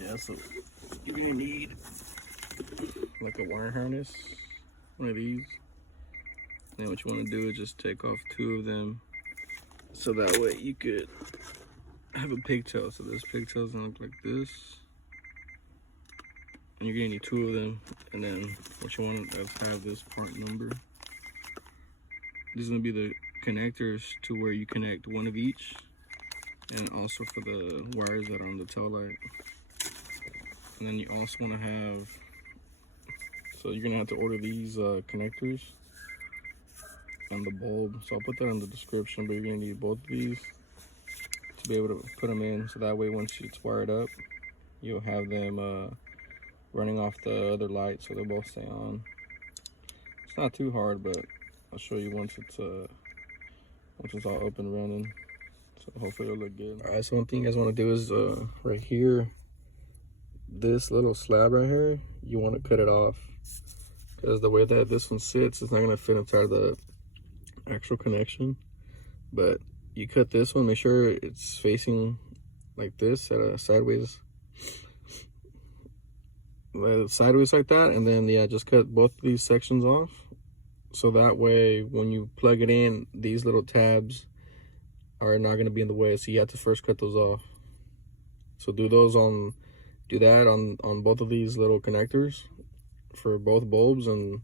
Yeah, so you're gonna need like a wire harness, one of these. And what you want to do is just take off 2 of them, so that way you could have a pigtail. So this pigtail's gonna look like this, and you're gonna need 2 of them. And then what you want to have this part number. This is gonna be the connectors to where you connect 1 of each, and also for the wires that are on the tail light. And then you also want to have, so you're gonna have to order these connectors and the bulb. So I'll put that in the description, but you're gonna need both of these to be able to put them in, so that way once it's wired up, you'll have them running off the other light, so they'll both stay on. It's not too hard, but I'll show you once it's all up and running. So hopefully it'll look good. All right, so one thing you guys want to do is right here, this little slab right here, you want to cut it off, because the way that this one sits, it's not gonna fit inside the actual connection. But you cut this one, make sure it's facing like this at a sideways like that, and then yeah, just cut both of these sections off, so that way when you plug it in, these little tabs are not going to be in the way. So you have to first cut those off. So do that on both of these little connectors for both bulbs, and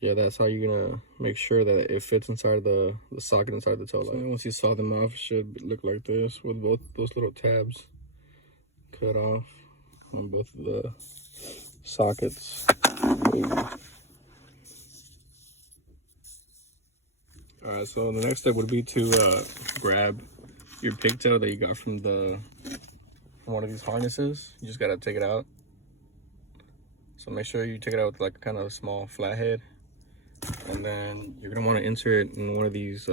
yeah, that's how you're gonna make sure that it fits inside the socket inside the tail light. So once you saw them off, it should look like this with both those little tabs cut off on both of the sockets. Alright, so the next step would be to grab your pigtail that you got from one of these harnesses. You just gotta take it out. So make sure you take it out with like kind of a small flathead, and then you're gonna want to insert it in one of these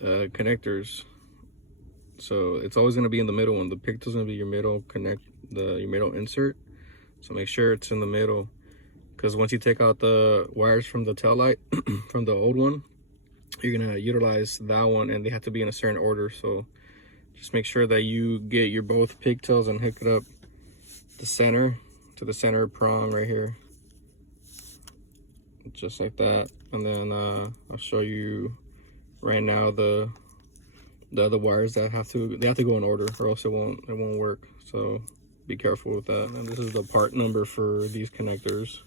connectors. So it's always gonna be in the middle one. The pigtail's gonna be your middle your middle insert. So make sure it's in the middle, because once you take out the wires from the tail light from the old one, you're gonna utilize that one, and they have to be in a certain order. So just make sure that you get your both pigtails and hook it up to the center prong right here, just like that. And then I'll show you right now the other wires that have to go in order, or else it won't work. So be careful with that. And this is the part number for these connectors.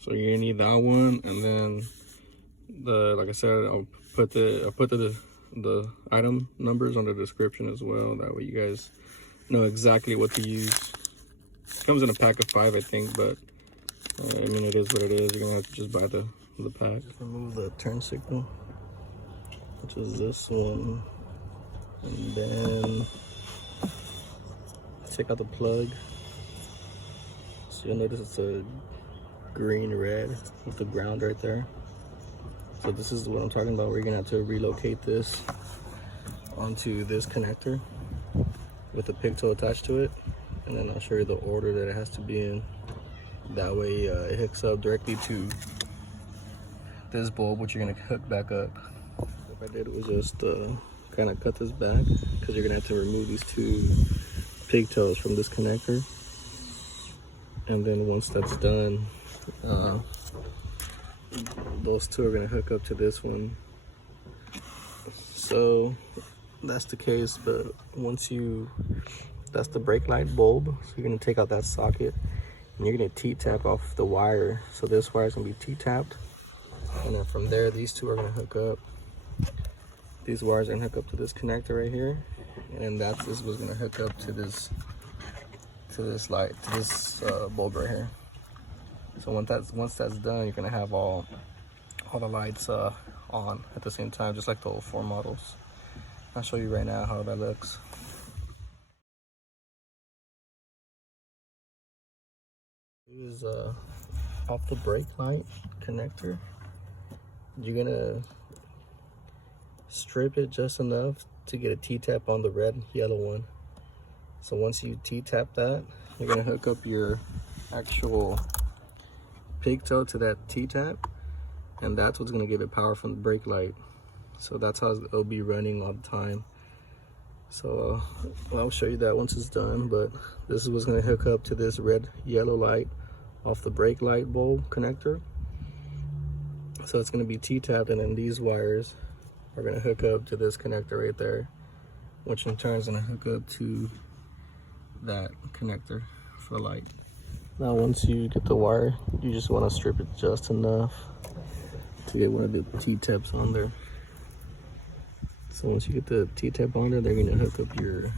So you're gonna need that one, and then like I said, I'll put the item numbers on the description as well. That way you guys know exactly what to use. It comes in a pack of 5, I think, but I mean, it is what it is. You're gonna have to just buy the pack. Just remove the turn signal, which is this one, and then take out the plug. So you'll notice it's a green red with the ground right there. So this is what I'm talking about. We're gonna have to relocate this onto this connector with the pigtail attached to it, and then I'll show you the order that it has to be in. That way it hooks up directly to this bulb, which you're gonna hook back up. What I did was just kind of cut this back, because you're gonna have to remove these 2 pigtails from this connector. And then once that's done, those 2 are gonna hook up to this one. So that's the case, but that's the brake light bulb. So you're gonna take out that socket, and you're gonna T-tap off the wire. So this wire is gonna be T-tapped, and then from there, these 2 are gonna hook up. These wires are gonna hook up to this connector right here, and this was gonna hook up to this bulb right here. So once that's done, you're gonna have all the lights on at the same time, just like the old 4 models. I'll show you right now how that looks. Is off the brake light connector. You're gonna strip it just enough to get a T-tap on the red yellow one. So once you T-tap that, you're gonna hook up your actual pigtail to that T-tap, and that's what's gonna give it power from the brake light. So that's how it'll be running all the time. So I'll show you that once it's done, but this is what's going to hook up to this red yellow light off the brake light bulb connector. So it's going to be T-tapped, and then these wires are going to hook up to this connector right there, which in turn is going to hook up to that connector for the light. Now once you get the wire, you just want to strip it just enough to get one of the T-taps on there. So once you get the T-tap on there, they're going to hook up your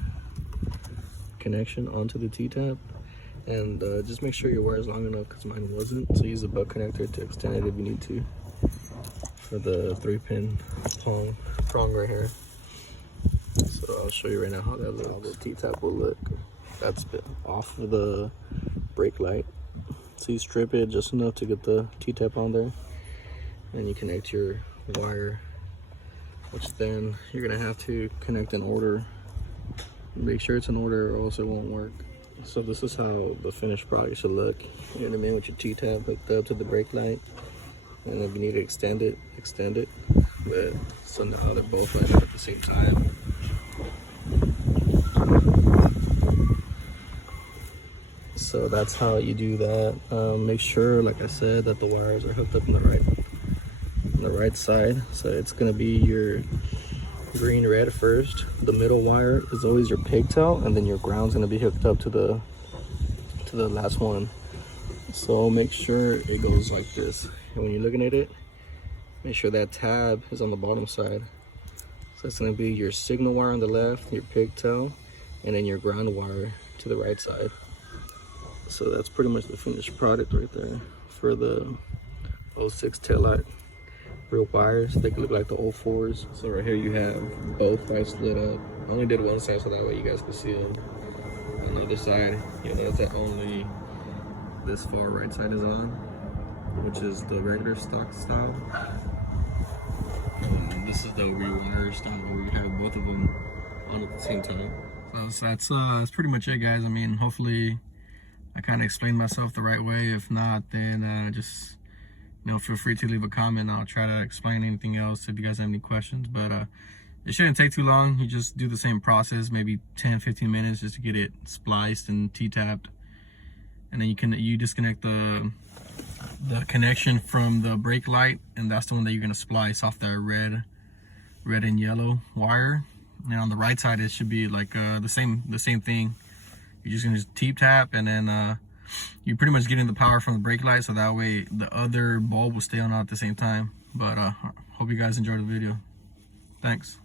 connection onto the T-tap. And just make sure your wire is long enough, because mine wasn't. So use a butt connector to extend it if you need to, for the 3-pin prong right here. So I'll show you right now how that looks. How the T-tap will look. That's off of the brake light. So you strip it just enough to get the T-tap on there. And you connect your wire, which then you're gonna have to connect in order. Make sure it's in order or else it won't work. So this is how the finished product should look. You know what I mean? With your T-tap hooked up to the brake light. And if you need to extend it, extend it. But so now they're both lighting at the same time. So that's how you do that. Make sure, like I said, that the wires are hooked up in the right side. So it's gonna be your green red first. The middle wire is always your pigtail, and then your ground's gonna be hooked up to the last one. So make sure it goes like this. And when you're looking at it, make sure that tab is on the bottom side. So it's gonna be your signal wire on the left, your pigtail, and then your ground wire to the right side. So that's pretty much the finished product right there for the 06 taillight. Real wires, they look like the 04s. So right here you have both lights lit up. I only did one side so that way you guys can see them. On the other side, you'll notice that only this far right side is on, which is the regular stock style. And this is the rewire style where you have both of them on at the same time. So that's pretty much it, guys. I mean, hopefully I kind of explained myself the right way. If not, then just, you know, feel free to leave a comment. I'll try to explain anything else if you guys have any questions. But it shouldn't take too long. You just do the same process, maybe 10-15 minutes just to get it spliced and T-tapped. And then you disconnect the connection from the brake light, and that's the one that you're gonna splice off that red and yellow wire. And on the right side, it should be like the same thing. You're just gonna T-tap, and then you're pretty much getting the power from the brake light, so that way the other bulb will stay on at the same time. But hope you guys enjoyed the video. Thanks.